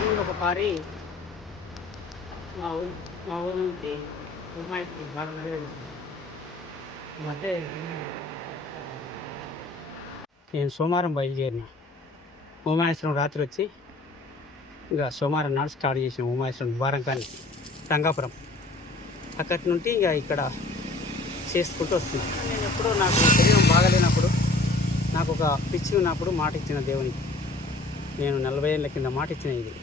అంతకుముందు ఒకసారి మా ఊరు మా ఊరు నుంచి ఉమ్మాయికి బాగా అంటే నేను సోమవారం బయలుదేరిన ఉమాయేశ్వరం రాత్రి వచ్చి ఇంకా సోమవారం నాడు స్టార్ట్ చేసిన ఉమాయేశ్వరం వారం కానీ రంగాపురం అక్కడి నుండి ఇక ఇక్కడ చేసుకుంటూ వస్తున్నాను నేను ఎప్పుడో నాకు శరీరం బాగలేనప్పుడు నాకు ఒక పిచ్చి ఉన్నప్పుడు మాట ఇచ్చిన దేవునికి నేను నలభై ఏళ్ళ కింద మాట ఇచ్చిన ఇది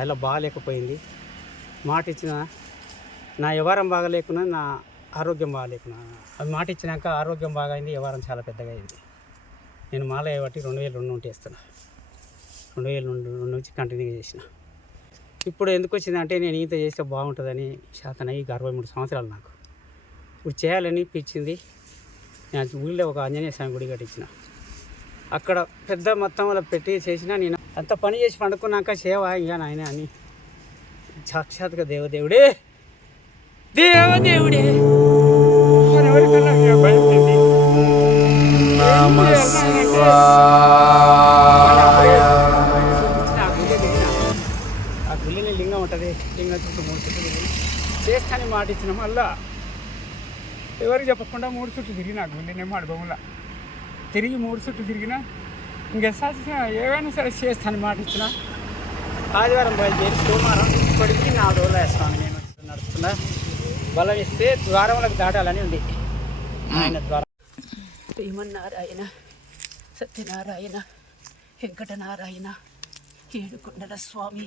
అలా బాగాలేకపోయింది. మాట ఇచ్చిన నా వ్యవహారం బాగాలేకున్నా నా ఆరోగ్యం బాగాలేకున్నా. అది మాట ఇచ్చినాక ఆరోగ్యం బాగైంది వ్యవహారం చాలా పెద్దగా అయింది. నేను మాల బట్టి రెండు వేల రెండు నుండి వేస్తున్నా. రెండు వేల రెండు రెండు నుంచి కంటిన్యూ చేసిన. ఇప్పుడు ఎందుకు వచ్చిందంటే నేను ఈత చేస్తే బాగుంటుందని శాతనయ్యి అరవై మూడు సంవత్సరాలు నాకు. ఇప్పుడు చేయాలని పిచ్చింది నేను ఊళ్ళో ఒక ఆంజనేయ స్వామి గుడి కట్టించిన. అక్కడ పెద్ద మొత్తంలో పెట్టి చేసినా నేను అంత పని చేసి పండుకున్నాక సేవ ఇంకా నాయన అని. సాక్షాత్గా దేవదేవుడే. దేవదేవుడే. ఆ గుళ్ళని లింగం ఉంటుంది. లింగం చుట్టూ మూడు చుట్టూ తిరిగి చేస్తానని మాట ఇచ్చిన మళ్ళా ఎవరికి చెప్పకుండా మూడు చుట్టూ తిరిగిన గుళ్ళనేమో అడుగులా తిరిగి మూడు చుట్టూ తిరిగిన ఇంకెసారి ఏవైనా సరే చేస్తాను మాట ఇచ్చిన. ఆదివారం బయలుదేరి సోమవారం ఇప్పటికీ నాలుగు రోజులు వేస్తాను నేను నడుస్తున్నా. బలం ఇస్తే ద్వారములకు దాటాలని ఉంది. ఆయన ద్వారం. శ్రీమన్నారాయణ సత్యనారాయణ వెంకటనారాయణ ఏడుకొండల స్వామి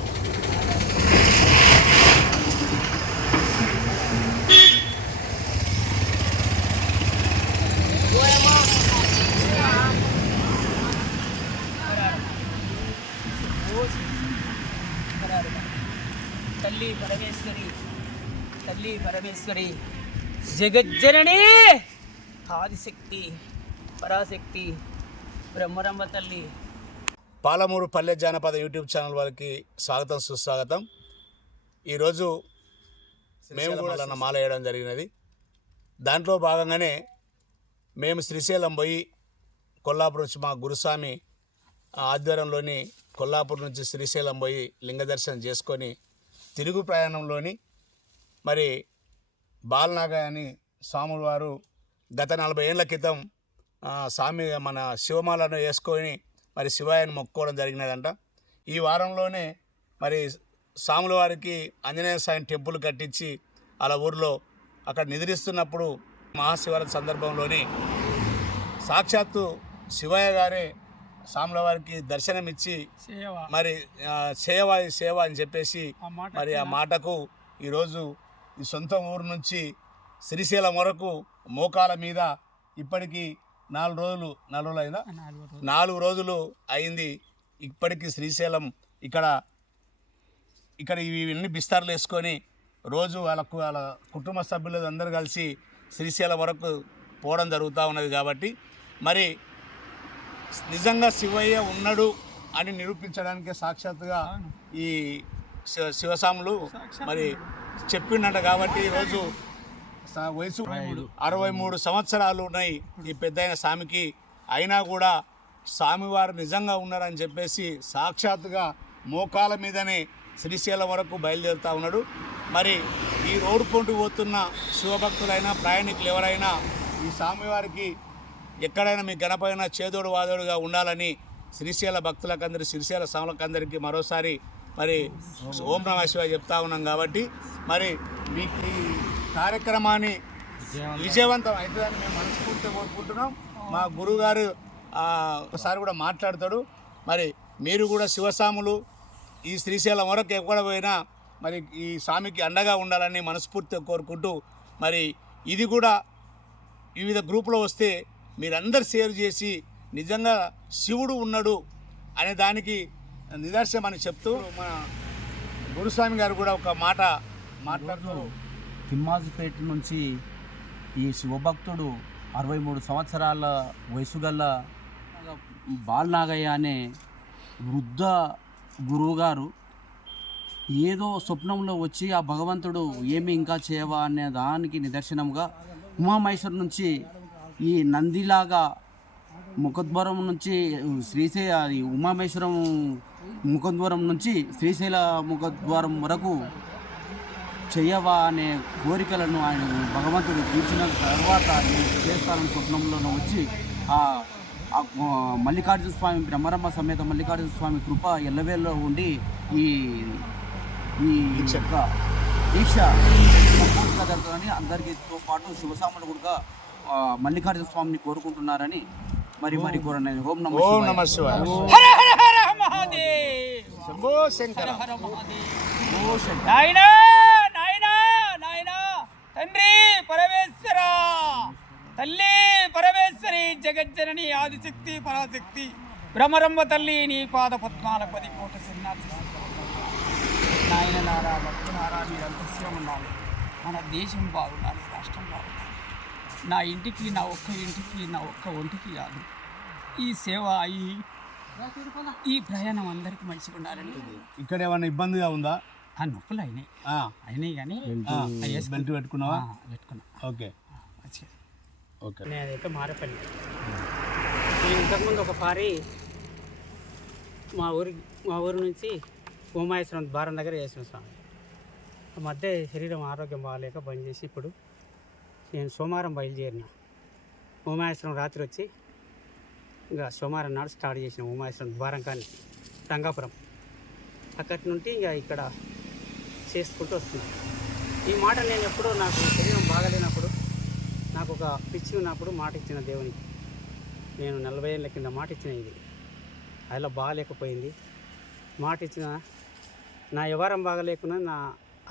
తల్లి పరమేశ్వరి తల్లి పరమేశ్వరి. జగజ్జనని ఆదిశక్తి పరాశక్తి బ్రహ్మరంభ తల్లి. పాలమూరు పల్లె జానపద యూట్యూబ్ ఛానల్ వారికి స్వాగతం సుస్వాగతం. ఈరోజు మేము కూడా మాల వేయడం జరిగినది. దాంట్లో భాగంగానే మేము శ్రీశైలం పోయి కొల్లాపూర్ నుంచి మా గురుస్వామి ఆధ్వర్యంలోని కొల్లాపూర్ నుంచి శ్రీశైలం పోయి లింగ దర్శనం చేసుకొని తిరుగు ప్రయాణంలోని మరి బాలనాగ అని స్వాముల వారు గత నలభై ఏళ్ళ క్రితం స్వామి మన శివమాలను వేసుకొని మరి శివాయని మొక్కుకోవడం జరిగినదంట. ఈ వారంలోనే మరి స్వాముల వారికి ఆంజనేయ స్వామి టెంపుల్ కట్టించి అలా ఊర్లో అక్కడ నిద్రిస్తున్నప్పుడు మహాశివరాత్రి సందర్భంలోని సాక్షాత్తు శివయ్య గారే స్వాముల వారికి దర్శనమిచ్చి మరి సేవ సేవ అని చెప్పేసి మరి ఆ మాటకు ఈరోజు ఈ సొంత ఊరు నుంచి శ్రీశైలం వరకు మోకాల మీద ఇప్పటికీ నాలుగు రోజులు నాలుగు రోజులు అయిందా? నాలుగు రోజులు. నాలుగు రోజులు అయింది. ఇప్పటికీ శ్రీశైలం ఇక్కడ ఇక్కడ ఇవన్నీ బిస్తార్లు వేసుకొని రోజు వాళ్ళకు వాళ్ళ కుటుంబ సభ్యులు అందరూ కలిసి శ్రీశైలం వరకు పోవడం జరుగుతూ ఉన్నది కాబట్టి మరి నిజంగా శివయ్య ఉన్నాడు అని నిరూపించడానికి సాక్షాత్తుగా ఈ శివ- శివస్వాములు మరి చెప్పిండట కాబట్టి ఈరోజు వయసు అరవై మూడు. సంవత్సరాలు ఉన్నాయి ఈ పెద్దయిన స్వామికి అయినా కూడా స్వామివారు నిజంగా ఉన్నారని చెప్పేసి సాక్షాత్తుగా మోకాల మీదనే శ్రీశైలం వరకు బయలుదేరుతూ ఉన్నాడు. మరి ఈ రోడ్డు పొంటి పోతున్న శివభక్తులైనా ప్రయాణికులు ఎవరైనా ఈ స్వామివారికి ఎక్కడైనా మీ గణపైన చేదోడు వాదోడుగా ఉండాలని శ్రీశైల భక్తులకందరి శ్రీశైల స్వాములకందరికీ మరోసారి మరి ఓం నమ శివాయ చెప్తా ఉన్నాం కాబట్టి మరి మీకు ఈ కార్యక్రమాన్ని విజయవంతం. అవుతుందని మేము మనస్ఫూర్తిగా కోరుకుంటున్నాం. మా గురుగారు ఒకసారి కూడా మాట్లాడతాడు. మరి మీరు కూడా శివస్వాములు ఈ శ్రీశైలం వరకు ఎక్కడ పోయినా మరి ఈ స్వామికి అండగా ఉండాలని మనస్ఫూర్తిగా కోరుకుంటూ మరి ఇది కూడా వివిధ గ్రూపులో వస్తే మీరందరు షేర్ చేసి నిజంగా శివుడు ఉన్నాడు అనే దానికి నిదర్శనం అని చెప్తూ మన గురుస్వామి గారు కూడా ఒక మాట మాట్లాడుతూ తిమ్మాజుపేట నుంచి ఈ శివభక్తుడు అరవై మూడు సంవత్సరాల వయసు గల బాలనాగయ్య అనే వృద్ధ గురువుగారు ఏదో స్వప్నంలో వచ్చి ఆ భగవంతుడు ఏమి ఇంకా చేయవా అనే దానికి నిదర్శనంగా ఉమామహేశ్వరం నుంచి ఈ నందిలాగా ముఖద్వారం నుంచి శ్రీశైల ఉమామేశ్వరం ముఖద్వారం నుంచి శ్రీశైల ముఖద్వారం వరకు చెయ్యవా అనే కోరికలను ఆయన భగవంతుడు తీర్చిన తర్వాత నేను చేస్తానని స్వప్నంలోనూ వచ్చి ఆ మల్లికార్జున స్వామి బ్రహ్మరమ్మ సమేత మల్లికార్జున స్వామి కృప ఎల్లవేళ్ళలో ఉండి ఈ ఈ దీక్ష. సంపూర్తిగా జరుగుతుందని అందరికీతో పాటు శివసాములు కూడా. మల్లికార్జున స్వామిని కోరుకుంటున్నారని మరి మరి కోరని ఓం నమ ఓం నమ శివాయ. హర హర హర మహాదేవ్. శంభో శంకర. హర మహాదేవ్. ఓ శంకర. నాయనా నాయనా నాయనా. తండ్రి పరమేశ్వర. తల్లి పరమేశ్వరి జగజ్జనని ఆదిశక్తి పరాశక్తి. బ్రహ్మరమ్మ తల్లి నీ పాద పద్మాల పది కోట సిన్నాసి నాయన నారా భక్తులారా మీరంతా శివం ఉండాలి. మన దేశం బాగుండాలి రాష్ట్రం బాగుండాలి. నా ఇంటికి నా ఒక్క ఇంటికి నా ఒక్క ఒంటికి కాదు. ఈ సేవ ఈ ఈ ప్రయాణం అందరికీ మంచిగా ఉండాలని. ఇక్కడ ఏమైనా ఇబ్బందిగా ఉందా? ఆ నొప్పులు అయినాయి. ఆ, అయినాయి కానీ బెల్ట్ పెట్టుకున్నావా? పెట్టుకున్నా. ఓకే. ఓకే. నేనైతే మారేపల్లి. నేను ఇంతకుముందు ఒక పారి మా ఊరి మా ఊరి నుంచి ఉమాయేశ్వరం ద్వారం దగ్గర చేసిన స్వామి. ఆ మధ్య శరీరం ఆరోగ్యం బాగాలేక బంద్ చేసి ఇప్పుడు నేను సోమవారం బయలుదేరిన. ఉమాయేశ్వరం రాత్రి వచ్చి ఇంకా సోమవారం నాడు స్టార్ట్ చేసిన ఉమాయేశ్వరం ద్వారం కానీ రంగాపురం. అక్కడి నుండి ఇంకా ఇక్కడ చేసుకుంటూ వస్తున్నాను ఈ మాట నేను ఎప్పుడో నాకు శరీరం బాగలేనప్పుడు నాకు ఒక పిచ్చి ఉన్నప్పుడు మాట ఇచ్చిన దేవునికి. నేను నలభై ఏళ్ళ కింద మాట ఇచ్చిన ఇది. అలా బాగలేకపోయింది. మాట ఇచ్చిన నా వ్యవహారం బాగలేకున్నా నా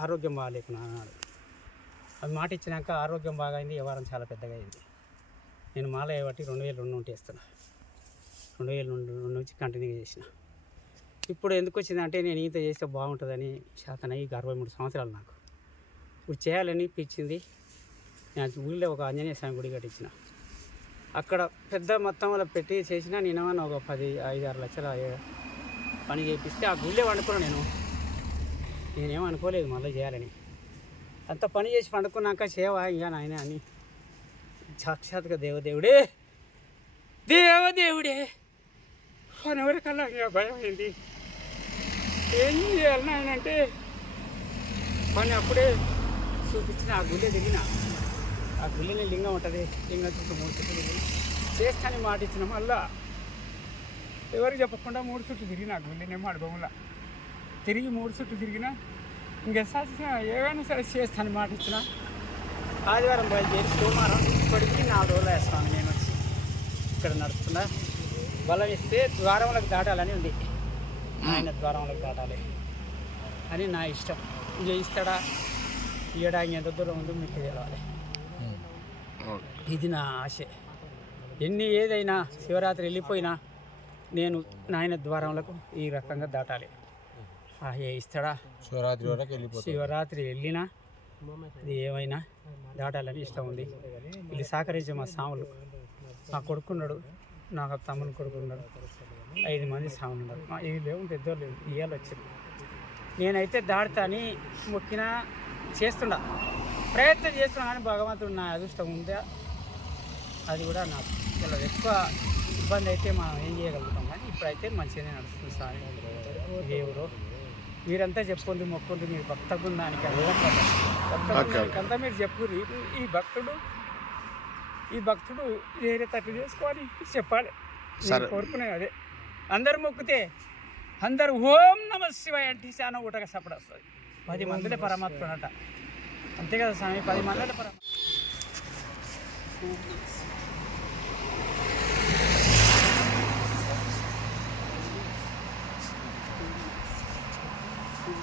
ఆరోగ్యం బాగలేకున్నా అన్నాడు. అది మాట ఇచ్చినాక ఆరోగ్యం బాగైంది వ్యవహారం చాలా పెద్దగా అయింది నేను మాల బట్టి రెండు వేల రెండు నుండి వేస్తున్నా రెండు వేల రెండు రెండు నుంచి కంటిన్యూ చేసిన. ఇప్పుడు ఎందుకు వచ్చిందంటే నేను ఈత చేస్తే బాగుంటుందని శాతనయ్యి అరవై మూడు సంవత్సరాలు నాకు. ఇప్పుడు చేయాలని పిచ్చింది నేను ఊళ్ళో ఒక ఆంజనేయ స్వామి గుడి కట్టించిన. అక్కడ పెద్ద మొత్తంలో పెట్టి చేసిన నేనేమన్నా ఒక పది ఐదు ఆరు లక్షల పని చేపిస్తే ఆ గుళ్ళే వండుకున్నా నేను. నేనేం అనుకోలేదు మళ్ళీ చేయాలని. అంత పని చేసి పండుకున్నాక సేవ ఇంకా నాయన అని. సాక్షాత్గా దేవదేవుడే. దేవదేవుడే. ఎవరికల్లా ఇంకా భయం అయింది. ఏం చేయాలి నాయన అంటే పని అప్పుడే చూపించిన ఆ గుళ్ళే దిగిన. ఆ గుళ్ళని లింగం ఉంటుంది లింగం చుట్టూ మూడు చుట్టూ తిరిగి చేస్తాని మాట ఇచ్చిన మళ్ళా. ఎవరికి చెప్పకుండా మూడు చుట్టూ తిరిగిన ఆ గుళ్ళని అడుగుల తిరిగి మూడు చుట్టూ తిరిగినా ఇంకెసారి ఏమైనా సరే చేస్తాను మాట ఇచ్చిన. ఆదివారం బయలుదేరి సోమవారం ఇప్పటికీ నాలుగు రోజులు వేస్తాను నేను వచ్చి. ఇక్కడ నడుస్తున్నా బలం ఇస్తే ద్వారంలోకి దాటాలని ఉంది. ఆయన ద్వారంలోకి దాటాలి అని నా ఇష్టం. ఇక ఇస్తాడా? ఇయ్యడా ఎంత దూరం ఉందో మీకు తెలవాలి. ఇది నా ఆశ. ఎన్ని ఏదైనా శివరాత్రి వెళ్ళిపోయినా నేను నాయన ద్వారంలకు ఈ రకంగా దాటాలి. ఇస్తాడా? శివరాత్రి వరకు వెళ్ళిపోతాం శివరాత్రి వెళ్ళినా ఇది ఏమైనా దాటాలని ఇష్టం ఉంది. ఇది సహకరించే మా సాములు. మా కొడుకున్నాడు నాకు తమ్ముని కొడుకున్నాడు. ఐదు మంది సాములు ఉన్నారు. ఇది లేవు పెద్దోళ్ళు లేవు. ఇవాళ వచ్చారు నేనైతే దాడుతా అని మొక్కిన చేస్తున్నా ప్రయత్నం చేస్తున్నా కానీ భగవంతుడు నా అదృష్టం ఉందా? అది కూడా నాకు చాలా ఎక్కువ ఇబ్బంది అయితే మనం ఏం చేయగలుగుతాం? కానీ ఇప్పుడైతే మంచిగానే నడుస్తుంది సార్. దేవుడు మీరంతా చెప్పుకుంది మొక్కుంది మీరు భక్త బృందానికి అంతా మీరు చెప్పుర్రి ఈ భక్తుడు ఈ భక్తుడు వేరే తట్టు చేసుకోవాలి చెప్పాలి. నేను కోరుకునేది అదే. అందరు మొక్కితే అందరు ఓం నమ శివాయ అంటే చాలా ఊటగా సపడ వస్తుంది. పది మందిలే పరమాత్ముడు అంట అంతే కదా స్వామి? పది మందిలే పరమాత్మ.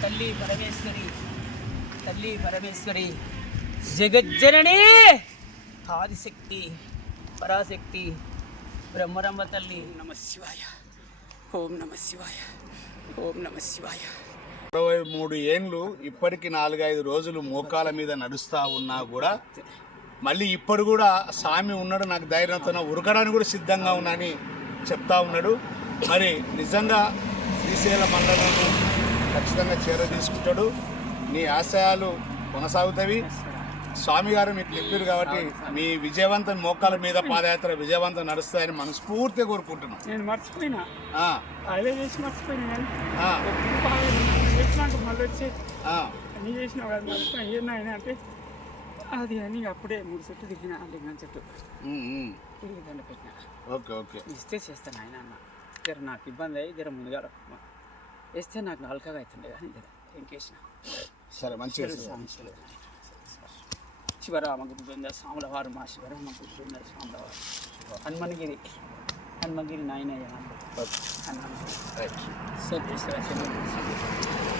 తల్లి పరమేశ్వరి తల్లి పరమేశ్వరి జగజ్జనని ఆదిశక్తి పరాశక్తి బ్రహ్మరమ్మ తల్లి. నమ శివాయ. ఓం నమ శివాయ. ఓం నమ శివాయ. అరవై మూడు ఏండ్లు ఇప్పటికి నాలుగైదు రోజులు మోకాల మీద నడుస్తూ ఉన్నా కూడా మళ్ళీ ఇప్పుడు కూడా స్వామి ఉన్నాడు నాకు ధైర్యంతో ఉరకడానికి కూడా సిద్ధంగా ఉన్నానని చెప్తా ఉన్నాడు. మరి నిజంగా శ్రీశైల మండలంలో ఖచ్చితంగా చేర తీసుకుంటాడు నీ ఆశయాలు కొనసాగుతాయి. స్వామి గారు మీకు చెప్పారు కాబట్టి మీ విజయవంతం మోకాల మీద పాదయాత్ర విజయవంతం నడుస్తాయని మనస్ఫూర్తిగా కోరుకుంటున్నాం. నేను మర్చిపోయినా. అదే చేసి మర్చిపోయినా అంటే అది అని అప్పుడే మూడు చెట్టు. దిగిన లింగం చెట్టు దండ పెట్టిన. Okay okay. ఇస్తే చేస్తాను ఆయన అన్న. జర నాకు ఇబ్బంది అయ్యి జర ముందుగా వేస్తే నాకు నాలుకగా అవుతుండే కానీ జర. ఇంకేసిన సరే మంచిగా శివరామ గురుబృంద స్వాముల వారు మా శివరామ గురుబృంద స్వాముల వారు హనుమనగిరి హనుమగిరి నాయనయ్య. హనుమగిరి శివ